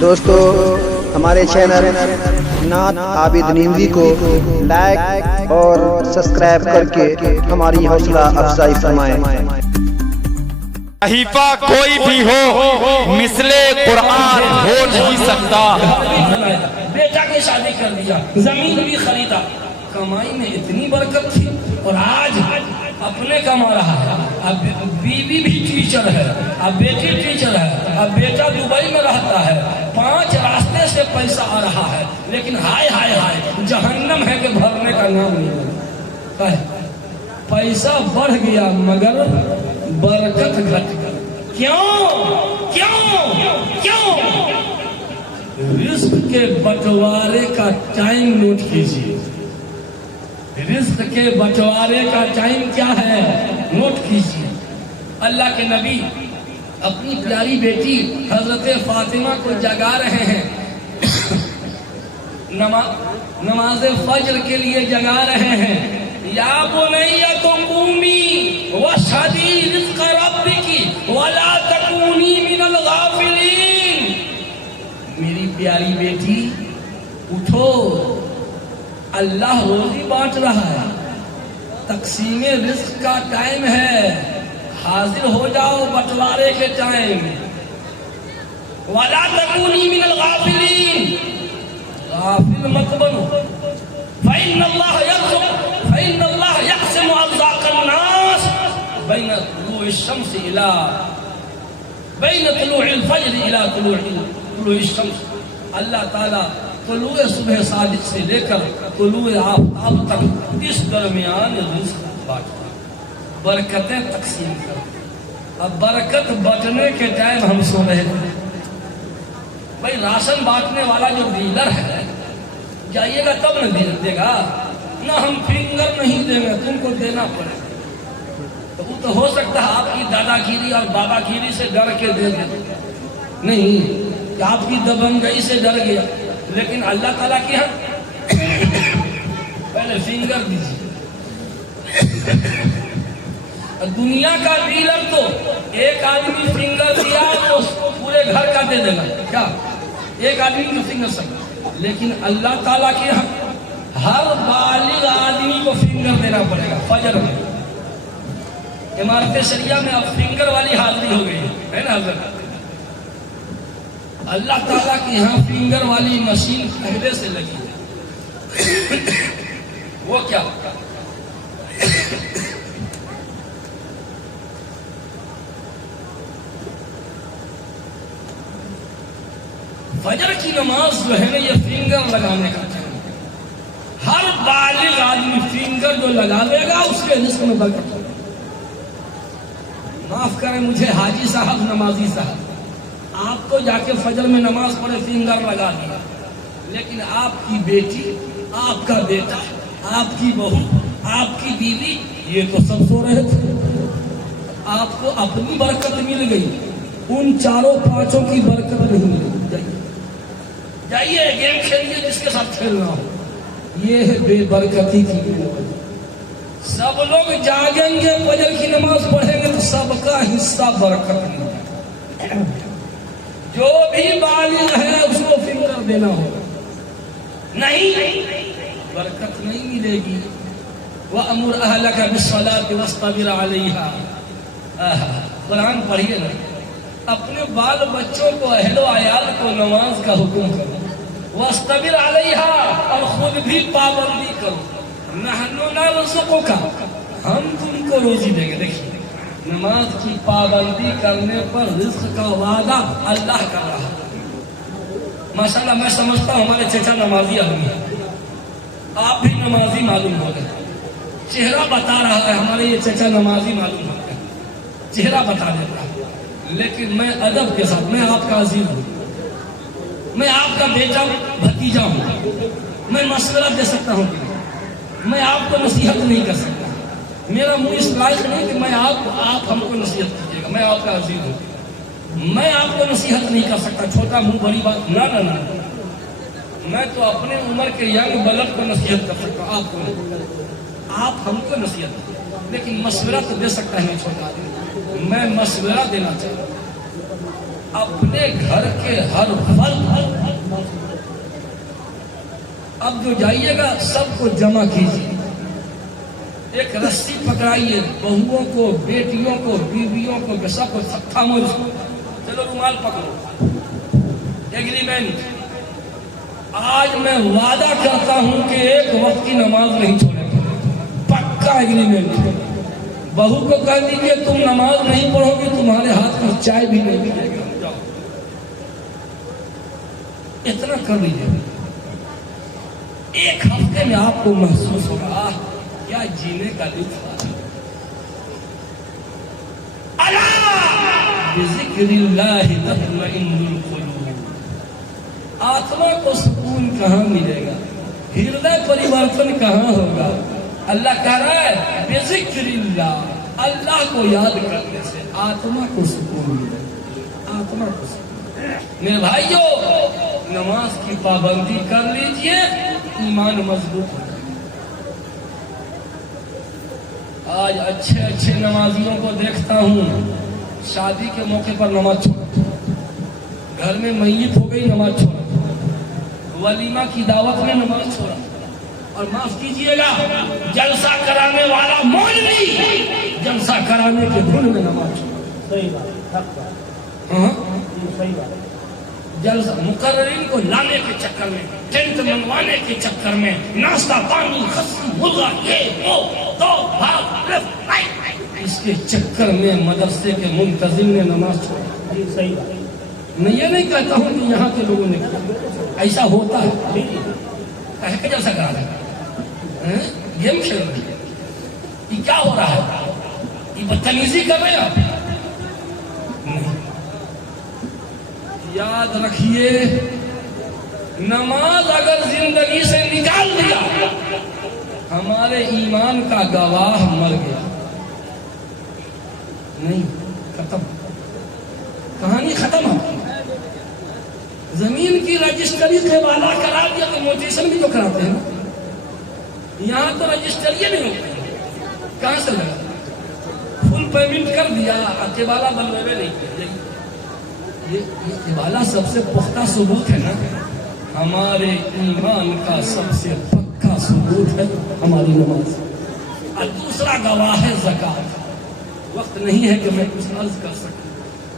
دوستو ہمارے چینل نعت عابد نیموی کو لائک اور سبسکرائب کر کے ہماری حوصلہ افزائی فرمائیں۔ صحیفہ کوئی بھی ہو مثل قرآن ہو نہیں سکتا۔ بیٹا کی شادی کر دیا، زمین بھی خریدا، کمائی میں اتنی برکت تھی، اور آج اپنے کما رہا ہے، اب بیوی بھی ٹیچر ہے، اب بیٹی ٹیچر ہے، اب بیٹا دبئی میں رہتا ہے، 5 راستے سے پیسہ آ رہا ہے، لیکن ہائے ہائے ہائے جہنم ہے کہ بھرنے کا نام نہیں ہے۔ پیسہ بڑھ گیا مگر برکت گھٹ گئی۔ کیوں کیوں کیوں؟ رزق کے بٹوارے کا ٹائم نوٹ کیجیے، رزق کے بٹوارے کا ٹائم کیا ہے نوٹ کیجیے۔ اللہ کے نبی اپنی پیاری بیٹی حضرت فاطمہ کو جگا رہے ہیں، نماز فجر کے لیے جگا رہے ہیں۔ یا بنیۃ قومی واشہدی رزق ربک ولا تکونی من الغافلین۔ میری پیاری بیٹی اٹھو، اللہ روزی بانٹ رہا ہے، تقسیم رزق کا ٹائم ہے، حاضر ہو جاؤ بٹوارے کے ٹائم۔ وَلَا تَكُونِي مِنَ الْغَافِلِينَ، غافل مت بنو۔ فَإِنَّ اللَّهَ يَقْسِمُ أَرْزَاقَ النَّاسِ بَيْنَ طُلُوعِ الشَّمْسِ بَيْنَ طُلُوعِ الْفَجْرِ إِلَى طُلُوعِ الشَّمْسِ۔ اللہ تعالیٰ طلوع صبح صادق سے لے کر طلوع آفتاب تک اس درمیان رزق بانٹتا، برکتیں تقسیم کر۔ اب برکت بانٹنے کے ٹائم ہم سو رہے تھے۔ بھائی راشن بانٹنے والا جو ڈیلر ہے جائیے گا تب نہ دے گا، نہ ہم فنگر نہیں دیں گے، تم کو دینا پڑے گا۔ تو وہ تو ہو سکتا ہے آپ کی دادا گیری اور بابا گیری سے ڈر کے دے دیں، نہیں کہ آپ کی دبنگئی سے ڈر گیا، لیکن اللہ تعالیٰ کی ہم پہلے فنگر دیجیے۔ دنیا کا ڈیلر تو ایک آدمی فنگر دیا تو پورے گھر کا دے دے گا، کیا ایک آدمی کی فنگر سکتا، لیکن اللہ تعالیٰ کے ہم ہر بالغ آدمی کو فنگر دینا پڑے گا۔ فجر میں عمارت شریعہ میں اب فنگر والی حاضری ہو گئی ہے نا حضرت۔ اللہ تعالیٰ کی یہاں فنگر والی مشین پہلے سے لگی ہے۔ وہ کیا فجر کی نماز جو ہے نا یہ فنگر لگانے کا ٹائم ہے۔ ہر بالغ آدمی فنگر جو لگا لے گا اس کے رزق میں برکت ہوگا۔ معاف کریں مجھے حاجی صاحب، نمازی صاحب، آپ تو جا کے فجر میں نماز پڑھے فنگر لگا دیا، لیکن آپ کی بیٹی، آپ کا بیٹا، آپ کی بہو، آپ کی بیوی یہ تو سب سو رہے تھے۔ آپ کو اپنی برکت مل گئی، ان 4-5 کی برکت نہیں ملی۔ جائیے گیم کھیلیے جس کے ساتھ کھیلنا ہو، یہ ہے بے برکتی کی وجہ۔ سب لوگ جاگیں گے فجر کی نماز پڑھیں گے تو سب کا حصہ برکت نہیں۔ جو بھی بالغ ہے اس کو فنگر دینا ہوگا، نہیں برکت نہیں ملے گی۔ وَأَمُرْ أَهْلَكَ بِالصَّلَاةِ وَاصْطَبِرْ عَلَيْهَا، قرآن پڑھیے نا، اپنے بال بچوں کو، اہل و عیال کو نماز کا حکم کرو۔ وَاصْطَبِرْ عَلَيْهَا، اور خود بھی پابندی کرو۔ نَحْنُ نَرْزُقُكَ، ہم تم کو روزی دیں گے۔ دیکھیے نماز کی پابندی کرنے پر رزق کا وعدہ اللہ کر رہا ہے۔ ماشاءاللہ میں سمجھتا ہوں ہمارے چچا نمازی آدمی ہیں، آپ بھی نمازی معلوم ہو گئے، چہرہ بتا رہا ہے ہمارے یہ چچا نمازی معلوم ہو گئے، چہرہ بتا دیتا ہے۔ لیکن میں ادب کے ساتھ، میں آپ کا عزیز ہوں، میں آپ کا بیٹا بھتیجا ہوں، میں مشورہ دے سکتا ہوں، میں آپ کو نصیحت نہیں کر سکتا، میرا منہ اس لائق نہیں کہ میں آپ ہم کو نصیحت کیجیے گا، میں آپ کا عزیز ہوں، میں آپ کو نصیحت نہیں کر سکتا، چھوٹا منہ بڑی بات نہ نہ نہ، میں تو اپنے عمر کے ینگ بلد کو نصیحت کر سکتا ہوں، آپ کو نہیں، آپ ہم کو نصیحت، لیکن مشورہ تو دے سکتا ہے میں چھوٹا آدمی، میں مشورہ دینا چاہتا ہوں۔ اپنے گھر کے ہر فرد، اب جو جائیے گا سب کو جمع کیجیے، ایک رسی پکڑائیے، بہوؤں کو، بیٹیوں کو، بیویوں کو، سب کو تھامو اس کو، چلو رومال پکڑو، ایگریمنٹ، آج میں وعدہ کرتا ہوں کہ ایک وقت کی نماز نہیں چھوڑیں گے، پکا ایگریمنٹ۔ بہو کو کہہ دیجیے تم نماز نہیں پڑھو گی، تمہارے ہاتھ میں چائے بھی نہیں ملے گا، جاؤ، اتنا کر لیجیے۔ ایک ہفتے میں آپ کو محسوس ہوگا کیا جینے کا لطف ہے۔ الا بذکر اللہ تطمئن القلوب، آتما کو سکون کہاں ملے گا، ہردے پریورتن کہاں ہوگا؟ اللہ کہہ رہا ہے بذکر اللہ، اللہ کو یاد کرنے سے آتما کو سکون ملے گا، آتما کو سکون۔ میرے بھائیو، نماز کی پابندی کر لیجئے، ایمان مضبوط ہو جائے۔ آج اچھے اچھے نمازیوں کو دیکھتا ہوں، شادی کے موقع پر نماز چھوڑا، گھر میں میت ہو گئی نماز چھوڑا، ولیمہ کی دعوت میں نماز چھوڑا، اور معاف کیجیے گا جلسہ کرانے والا مولوی جلسہ کرانے کے دھن میں نماز چھوڑا۔ صحیح بات، ہاں صحیح بات۔ جلسہ مقررین کو لانے کے چکر میں، ٹینٹ منگوانے کے چکر میں، ناشتہ پانی خصی مرغا یہ وہ تو بھاگ لیفٹ رائٹ، اس کے چکر میں مدرسے کے منتظم نے نماز چھوڑا۔ جی صحیح بات، میں یہ نہیں کہتا ہوں کہ یہاں کے لوگوں نے کیا، ایسا ہوتا ہے، کہہ کے جلسہ کرا رہے ہیں، گیم کھیل رہے ہیں، یہ کیا ہو رہا ہے؟ یہ بدتمیزی کر رہے ہیں آپ؟ نہیں، یاد رکھیے نماز اگر زندگی سے نکال دیا، ہمارے ایمان کا گواہ مر گیا، نہیں، ختم، کہانی ختم ہو۔ زمین کی رجسٹری والا کرا دیا تو موٹیشن بھی تو کراتے ہیں نا، یہاں تو رجسٹری نہیں ہوتی، کہاں سے لگا؟ فل پیمنٹ کر دیا، والا بلوے نہیں کیا، یہ والا سب سے پختہ ثبوت ہے نا، ہمارے ایمان کا سب سے پکا ثبوت ہے ہماری نماز، اور دوسرا گواہ ہے زکات۔ وقت نہیں ہے کہ میں کچھ عرض کر سکوں،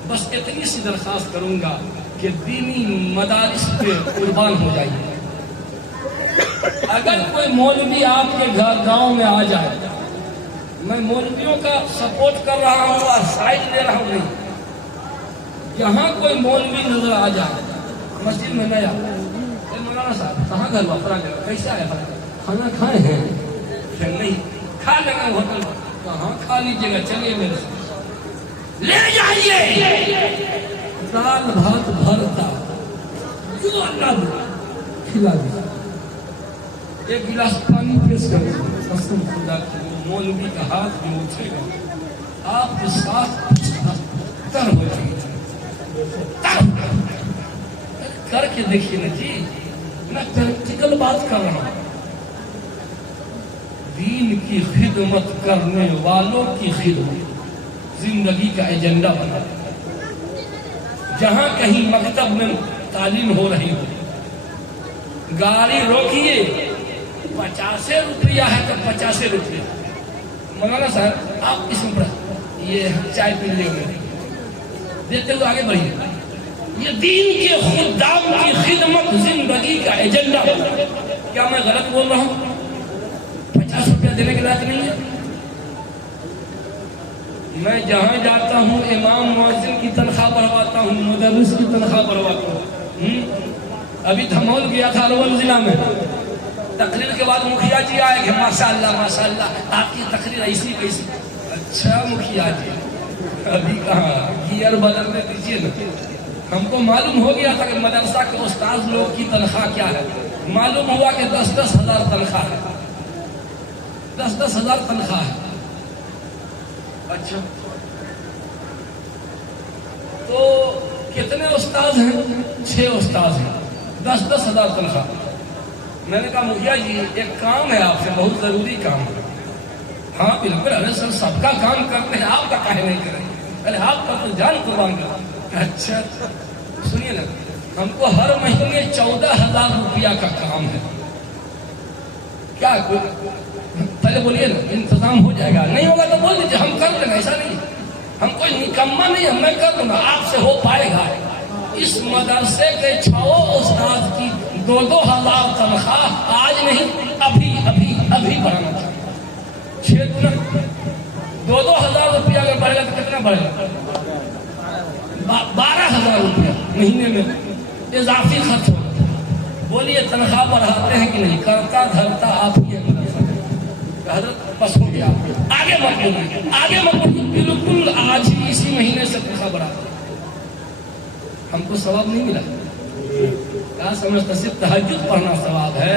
بس اتنی سی درخواست کروں گا کہ دینی مدارس پہ قربان ہو جائیے۔ اگر کوئی مولوی آپ کے گاؤں میں آ جائے، میں مولویوں کا سپورٹ کر رہا ہوں اور سائڈ لے رہا ہوں نہیں، یہاں کوئی مولوی نظر آ جائے مسجد میں نیا، مولانا صاحب کہاں گھر وافرا گیا، کیسے آیا کھانا کھائے ہیں؟ نہیں، کھا لیں گے ہوٹل، کہاں کھا لیجیے گا، چلیے میرے سے لے جائیے، دال بھات بھرتا جو اللہ کھلا دیا، ایک گلاس پانی پیش کریں، قسم خدا کی مولوی کا ہاتھ بھی اٹھے گا، آپ کے ساتھ تر ہو جائے گا، کر کے دیکھیے نا جی، میں پریکٹیکل بات کر رہا ہوں، دین کی خدمت کرنے والوں کی خدمت زندگی کا ایجنڈا بنا، جہاں کہیں مکتب میں تعلیم ہو رہی ہو، گاڑی روکیے، 50 روپیہ ہے تو 50 روپیہ، مولانا صاحب آپ اس میں یہ چائے پی لے گئے دیتے ہوئے آگے بڑھیے، یہ دین کے خدام کی خدمت زندگی کا ایجنڈا۔ کیا میں غلط بول رہا ہوں؟ 50 روپیہ دینے کے لائق نہیں ہے؟ میں جہاں جاتا ہوں امام مؤذن کی تنخواہ بڑھواتا ہوں، مدرس کی تنخواہ بڑھواتا ہوں۔ ابھی دھمول گیا تھا الول ضلع میں، تقریر کے بعد مکھیا جی آئے کہ ماشاءاللہ آپ کی تقریر ایسی کیسی۔ اچھا مکھیا جی، ابھی کہاں گیئر بدلنے دیجیے نا، ہم کو معلوم ہو گیا تھا کہ مدرسہ کے استاذ لوگ کی تنخواہ کیا ہے، معلوم ہوا کہ 10-10 ہزار تنخواہ ہے، 10-10 ہزار تنخواہ ہے۔ اچھا تو کتنے استاذ ہیں؟ 6 استاذ ہیں، 10-10 ہزار تنخواہ۔ میں نے کہا مکھیا جی ایک کام ہے آپ سے، بہت ضروری کام ہے۔ ہاں بالکل، ارے سر سب کا کام کرتے ہیں، آپ کا کاہے نہیں کریں؟ ارے آپ کا تو جان قربان کریں۔ اچھا سنیے نا، ہم کو ہر مہینے 14,000 روپیہ کا کام ہے، کیا پہلے بولیے نا انتظام ہو جائے گا، نہیں ہوگا تو بول دیجیے ہم کر دیں گے، ایسا نہیں ہم کوئی نکما نہیں ہے، میں کر دوں گا، آپ سے ہو پائے گا۔ اس مدرسے کے 6 استاد کی 2,000 تنخواہ آج نہیں ابھی بڑھانا چاہیے، 6 دن 2,000 روپیہ اگر بڑھے گا تو کتنا بڑھے گا؟ 12,000 روپیہ مہینے میں اضافی خرچ ہوگا۔ بولیے تنخواہ بڑھاتے ہیں کہ نہیں؟ کرتا دھرتا آپ ہی ہے۔ حضرت بس ہو گیا، آگے مت بولیے، بالکل آج ہی اسی مہینے سے تنخواہ بڑھاتے ہیں۔ ہم کو ثواب نہیں ملا، کیا سمجھتا؟ صرف تہجد پڑھنا ثواب ہے،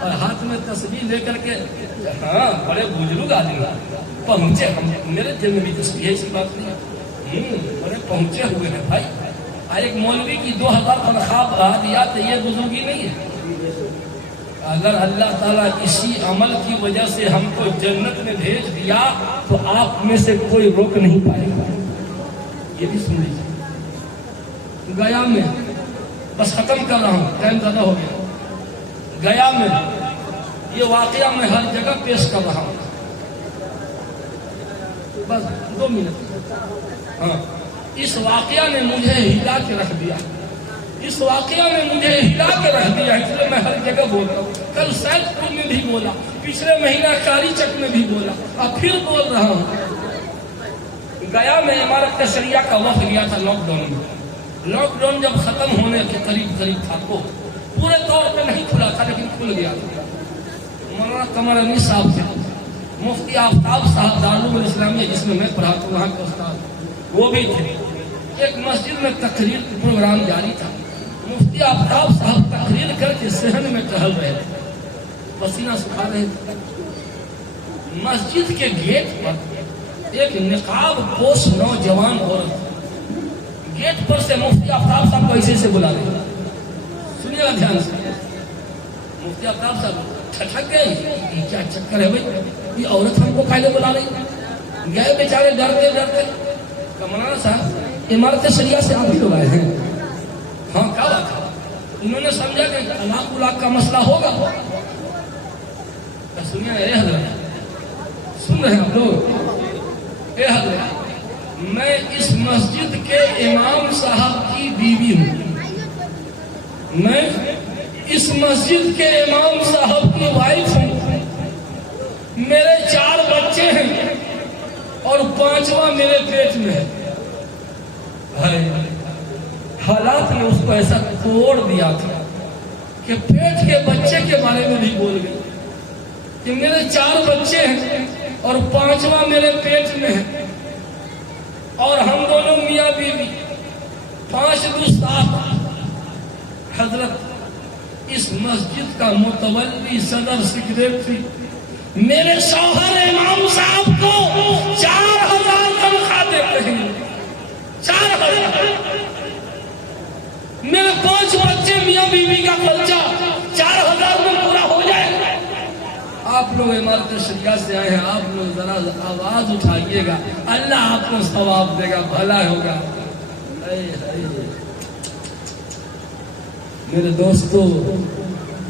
اور ہاتھ میں تسبیح لے کر کے، ہاں بڑے بزرگ آدمی پہنچے، ہم میرے دل میں بھی تسبیح ہے، ایسی بات نہیں، بڑے پہنچے ہوئے ہیں بھائی۔ اور ایک مولوی کی 2,000 تنخواہ بڑھا دیا تو یہ بزرگی نہیں ہے۔ اگر اللہ تعالیٰ اسی عمل کی وجہ سے ہم کو جنت میں بھیج دیا تو آپ میں سے کوئی روک نہیں پائے گا، یہ بھی سن لیجیے۔ گیا میں، بس ختم کر رہا ہوں، ٹائم زیادہ ہو گیا۔ گیا میں یہ واقعہ میں ہر جگہ پیش کر رہا ہوں، بس 2 منٹ۔ ہاں، اس واقعہ نے مجھے ہلا کے رکھ دیا، اس واقعہ نے مجھے ہلا کے رکھ دیا، اس لیے میں ہر جگہ بول رہا ہوں۔ کل سیلف پور میں بھی بولا، پچھلے مہینہ کاری چک میں بھی بولا، اب پھر بول رہا ہوں۔ گیا میں عمارت شریعہ کا وقت گیا تھا لاک ڈاؤن میں، لاک ڈاؤن جب ختم ہونے کے قریب تھا تو پورے طور پہ نہیں کھلا تھا لیکن کھل گیا تھا۔ مولانا قمر علی صاحب تھے، مفتی آفتاب صاحب دارالعلوم الاسلامیہ جس میں میں پڑھا تھا وہاں کے استاد وہ بھی تھے۔ ایک مسجد میں تقریر پروگرام جاری تھا، مفتی آفتاب صاحب تقریر کر کے صحن میں ٹہل رہے تھے، پسینہ سکھا رہے تھے۔ مسجد کے گیٹ پر ایک نقاب پوش نوجوان عورت گیٹ پر سے مفتی آفتاب صاحب کو ایسے سے بلا رہے، سنیے گا دھیان سے۔ مفتی آفتاب صاحب ٹھٹک گئے، یہ کیا چکر ہے بھائی، یہ عورت ہم کو پہلے بلا رہی؟ گئے بیچارے ڈرتے ڈرتے، مولانا صاحب عمارت شریعہ سے آپ ہی لوگ آئے ہیں؟ ہاں، کیا بات ہے؟ انہوں نے سمجھا کہ طلاق کا مسئلہ ہوگا۔ سنیے اے حضرت، سن رہے ہیں آپ لوگ؟ اے حضرت، میں اس مسجد کے امام صاحب کی بیوی ہوں، میں اس مسجد کے امام صاحب کی وائف ہوں، میرے 4 بچے ہیں اور 5واں میرے پیٹ میں ہے۔ حالات نے اس کو ایسا توڑ دیا تھا کہ پیٹ کے بچے کے بارے میں بھی بول گئی کہ میرے 4 بچے ہیں اور 5واں میرے پیٹ میں ہے، اور ہم دونوں میاں بیوی 5 دو 7۔ حضرت، اس مسجد کا متولی صدر سیکریٹری میرے شوہر امام صاحب کو 4,000 تنخواہ دیتے ہیں، 4,000۔ میرے 5 بچے میاں بیوی کا خرچہ 4,000 میں پورا ہو جائے۔ آپ لوگ عمارت شریعہ سے آئے ہیں، آپ لوگ ذرا آواز اٹھائیے گا، اللہ آپ کو ثواب دے گا، بھلا ہوگا۔ میرے دوستو،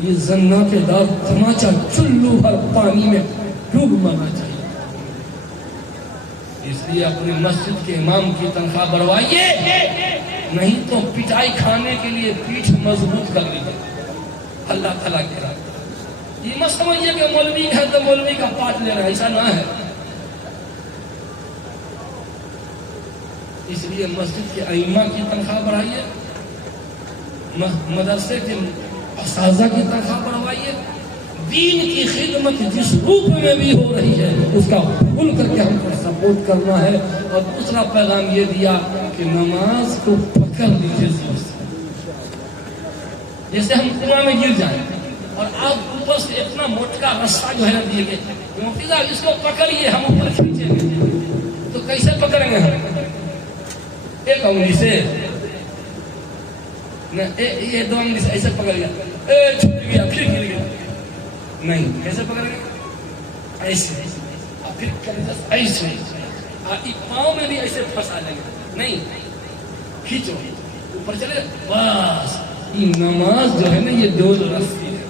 یہ زنا کے دار تماچا چلو ہر پانی میں ڈوب مرنا چاہیے۔ اس لیے اپنی مسجد کے امام کی تنخواہ بڑھوائیے، نہیں تو پٹائی کھانے کے لیے پیٹھ مضبوط کر لیجیے اللہ تعالیٰ کے راہ۔ یہ مت سمجھیے کہ مولوی ہے تو مولوی کا پاٹ لے رہا ہے، ایسا نہ ہے۔ اس لیے مسجد کے ائمہ کی تنخواہ بڑھائیے، مدرسے کے اساتذہ کی تنخواہ بڑھوائیے، دین کی خدمت جس روپ میں بھی ہو رہی ہے اس کا کھل کر کے ہم کو سپورٹ کرنا ہے۔ اور دوسرا پیغام یہ دیا کہ نماز کو پکڑ لیجیے، جیسے ہم کنواں میں گر جائیں اور آپ اوپر سے اتنا موٹا رسہ جو ہے نا دیے گئے، مفتی صاحب اس کو پکڑیے، ہم اوپر کھینچیں گے، تو کیسے پکڑیں گے ہم؟ ایک انگلی سے، یہ 2 انگلی سے ایسے پکڑ گیا، چھوٹ گیا، پھر گر گیا، نہیں، کیسے پکڑیں گے؟ ایسے، پھر ایسے، پاؤں میں بھی ایسے پھنسا لیں گے، نہیں، کھینچو اوپر چلے بس. یہ نماز جو ہے نا یہ ڈول رسی ہے,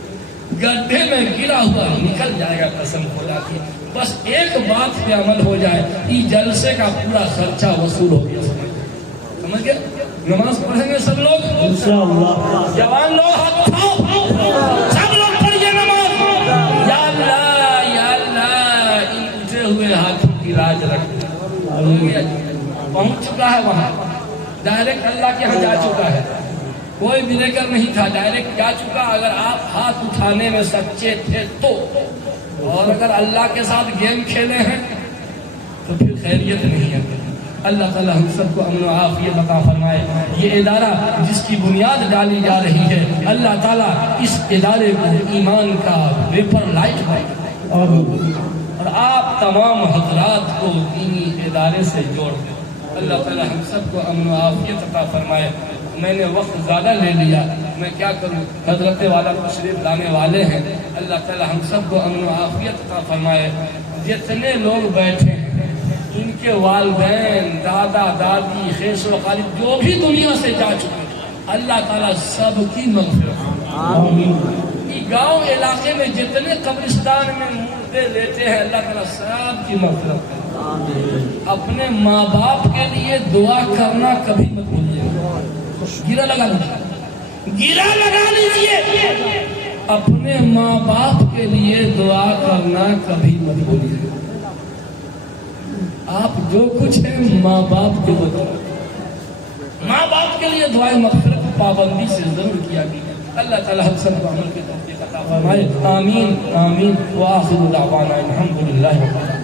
گڈھے میں گرا ہوا نکل جائے گا قسم خدا کی. بس ایک بات پہ عمل ہو جائے, یہ جلسے کا پورا خرچہ وصول ہو گیا. سمجھ گئے؟ نماز پڑھیں گے سب لوگ انشاءاللہ. جوان لوگ ہاتھ اٹھاؤ, سب لوگ پڑھیے نماز. یا اللہ یا اللہ ان اٹھے ہوئے ہاتھوں کی لاج رکھ. پہنچ چکا ہے وہاں, ڈائریکٹ اللہ کے یہاں جا چکا ہے, کوئی بریکر نہیں تھا, ڈائریکٹ جا چکا. اگر آپ ہاتھ اٹھانے میں سچے تھے تو, اور اگر اللہ کے ساتھ گیم کھیلے ہیں تو پھر خیریت نہیں ہے. اللہ تعالی ہم سب کو امن و عافیت عطا فرمائے. یہ ادارہ جس کی بنیاد ڈالی جا رہی ہے, اللہ تعالیٰ اس ادارے کو ایمان کا ویپر لائٹ بنائے اور آپ تمام حضرات کو دینی ادارے سے جوڑ دیں. اللہ تعالیٰ ہم سب کو امن و عافیت عطا فرمائے. میں نے وقت زیادہ لے لیا, میں کیا کروں, حضرت والا تشریف لانے والے ہیں. اللہ تعالیٰ ہم سب کو امن و عافیت عطا فرمائے. جتنے لوگ بیٹھے ہیں ان کے والدین, دادا دادی, خیش و خالد جو بھی دنیا سے جا چکے, اللہ تعالیٰ سب کی مغفرت. یہ گاؤں علاقے میں جتنے قبرستان میں مردے لیتے ہیں, اللہ تعالیٰ سب کی مغفرت کرے. اپنے ماں باپ کے لیے دعا کرنا کبھی مت بھولیے. گرا لگا لیجیے, گرا لگا لیجیے. اپنے ماں باپ کے لیے دعا کرنا کبھی مت بھولیے. آپ جو کچھ ہے ماں باپ کے بدلے, ماں باپ کے لیے دعائیں مغفرت پابندی سے ضرور کیا گیا. اللہ تعالیٰ ہم سب کو عمل کے توفیق عطا فرمائے. آمین آمین. وآخر دعوانا الحمدللہ.